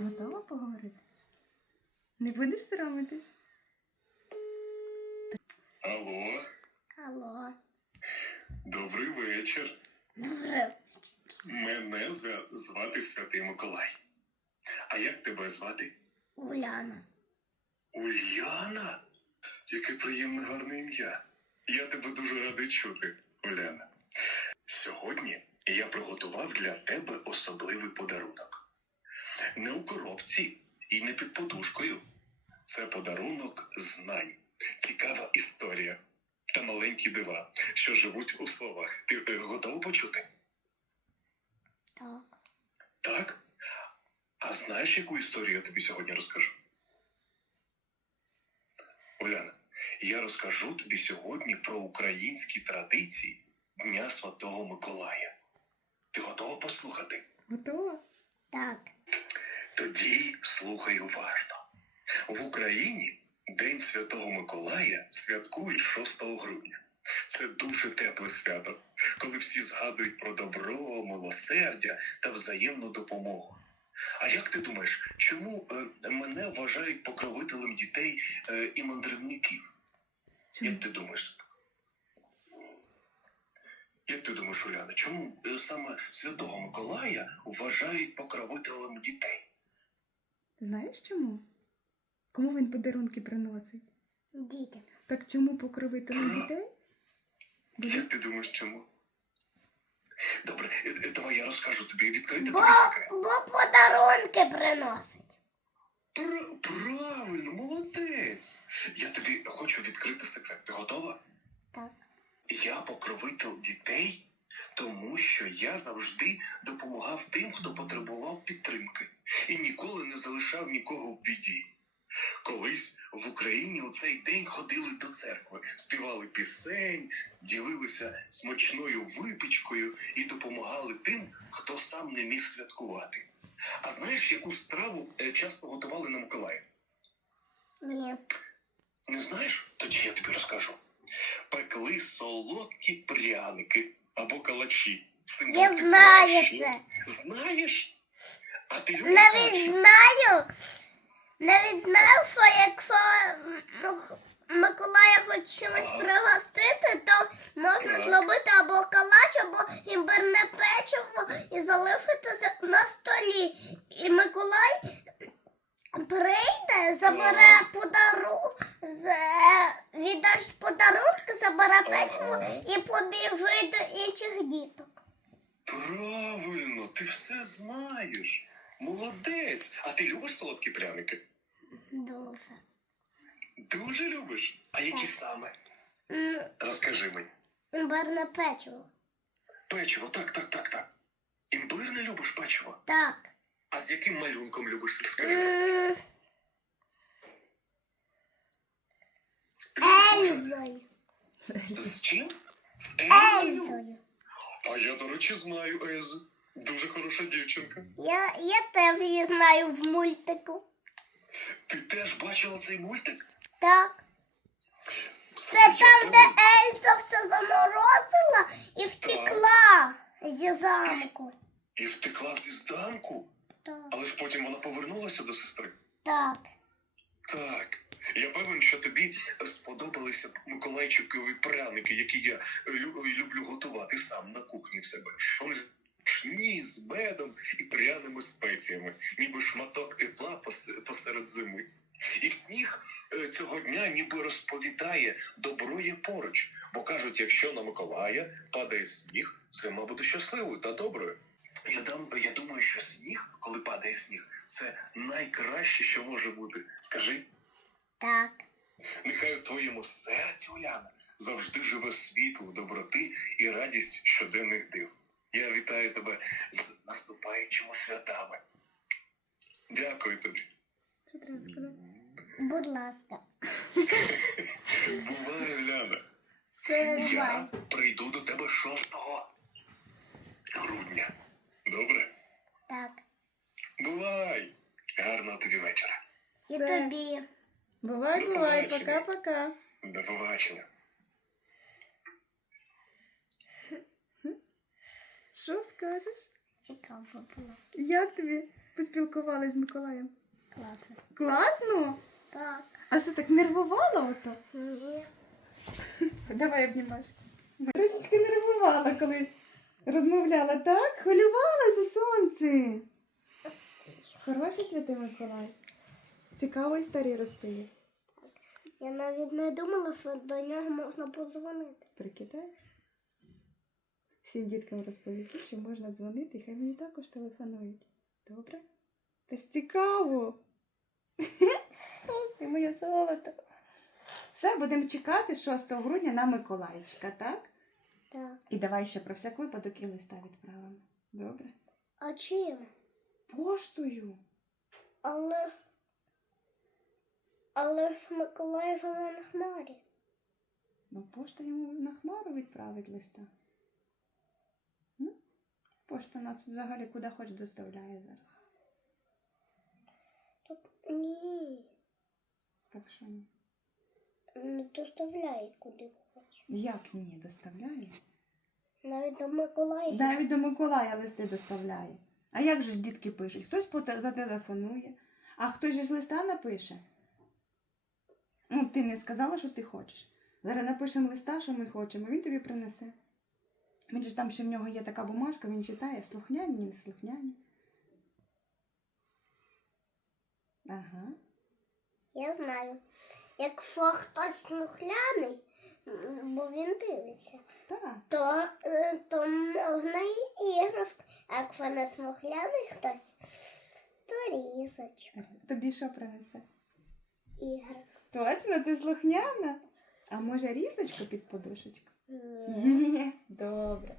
Готова поговорити? Не будеш соромитись? Алло, Алло. добрий вечір. Добре. Мене звати Святий Миколай. А як тебе звати? Уляна. Ульяна? Яке приємне гарне ім'я. Я тебе дуже радий чути, Уляна. Сьогодні я приготував для тебе особливий подарунок. Не у коробці і не під подушкою. Це подарунок знань, цікава історія та маленькі дива, що живуть у словах. Ти е, готова почути? Так. Так? А знаєш, яку історію я тобі сьогодні розкажу? Оляна, я розкажу тобі сьогодні про українські традиції Дня Святого Миколая. Ти готова послухати? Готова? Так. Тоді слухай уважно. В Україні День Святого Миколая святкують 6 грудня. Це дуже тепле свято, коли всі згадують про добро, милосердя та взаємну допомогу. А як ти думаєш, чому е, мене вважають покровителем дітей е, і мандрівників? Як ти думаєш? Як ти думаєш, Уляна, чому е, саме Святого Миколая вважають покровителем дітей? Знаєш чому? Кому він подарунки приносить? Дітям. Так чому покровителем дітей? Бо Як ти думаєш, чому? Добре, е, давай я розкажу тобі. Відкрити Бо, секрет. бо подарунки приносить. Пр- правильно, молодець. Я тобі хочу відкрити секрет. Ти готова? Так. Я покровитель дітей, тому що я завжди допомагав тим, хто потребував підтримки, і ніколи не залишав нікого в біді. Колись в Україні у цей день ходили до церкви, співали пісень, ділилися смачною випічкою і допомагали тим, хто сам не міг святкувати. А знаєш, яку страву е, часто готували на Миколаїв? Ні. Не знаєш? Тоді я тобі розкажу. Пекли солодкі пряники або калачі. Символ Я знаю це. Знаєш? А ти любиш Навіть калачі? знаю. Навіть знаю, що якщо Миколая хоч чимось Ага. пригостити, то можна Так. зробити або калач, або імбирне печиво і залишити за- на столі. І Миколай прийде, забере подарунок, віддасть подарунки, забере печиво і побіжить до інших діток. Правильно, ти все знаєш. Молодець. А ти любиш солодкі пряники? Дуже. Дуже любиш. А які Так. саме? М, Розкажи мені. Імбирне печиво. Печиво, так, так, так, так. Імбирне любиш печиво. Так. А з яким малюнком любиш? Скажи. М, Ельзою. З чим? З Ельзою? Ельзою. А я, до речі, знаю Ельзу. Дуже хороша дівчинка. Я, я теж її знаю в мультику. Ти теж бачила цей мультик? Так. Це я там, де пам'ятаю. Ельза все заморозила і втекла зі замку. І втекла зі зданку, Так. але ж потім вона повернулася до сестри. Так. Так. Я певен, що тобі сподобалися Миколайчикові пряники, які я люблю готувати сам на кухні в себе. Вони шні з медом і пряними спеціями, ніби шматок тепла посеред зими. І сніг е, цього дня ніби розповідає добро є поруч, бо кажуть, якщо на Миколая падає сніг, зима буде щасливою та доброю. Я, дам, я думаю, що сніг, коли падає сніг, це найкраще, що може бути. Скажи, Так. нехай в твоєму серці, Уляна, завжди живе світло, доброти і радість щоденних див. Я вітаю тебе з наступаючими святами. Дякую тобі. Будь ласка. Бувай, Уляна. Я прийду до тебе 6 грудня. Добре? Так. Бувай! Гарного тобі вечора. І Все. тобі. Бувай, До бувай, побачення. пока-пока. До побачення. Що скажеш? Цікаво було. Як тобі поспілкуватися? спілкувалися з Миколаєм? Класно. Класно? Так. А що так нервувала ото? Ні. Давай обнімаш. Трошечки нервувала, коли розмовляла, так? Хвилювала за сонце. Хороший святий Миколай. Цікаву історію розповів. Я навіть не думала, що до нього можна подзвонити. Прикидаєш? Всім діткам розповісти, що можна дзвонити, хай мені також телефонують. Добре? Це ж цікаво. Ти моє золото. Все, будемо чекати 6 грудня на Миколайчика, так? Так. І давай ще про всяк випадок і листа відправимо. Добре? А чим? Поштою. Але. Але ж Миколай живе на хмарі. Ну, пошта йому на хмару відправить листа. М? Пошта нас взагалі куди хоч доставляє зараз. Так ні. Так що ні. Не доставляють куди хоче. Як ні, доставляє? Навіть до Миколая. Навіть до Миколая листи доставляє. А як же ж дітки пишуть? Хтось зателефонує, а хтось же з листа напише. Ну, ти не сказала, що ти хочеш. Зараз напишемо листа, що ми хочемо, він тобі принесе. Він же ж там ще в нього є така бумажка, він читає слухняні, не слухняні. Ага. Я знаю. Якщо хтось слухляний, м, бо він дивиться, Так. то, е, то можна і іграшку. А якщо не слухляний хтось, то різочку. Тобі що принесе? Іграшку. Точно, ти слухняна? А може різочку під подушечку? Ні. Ні. Добре.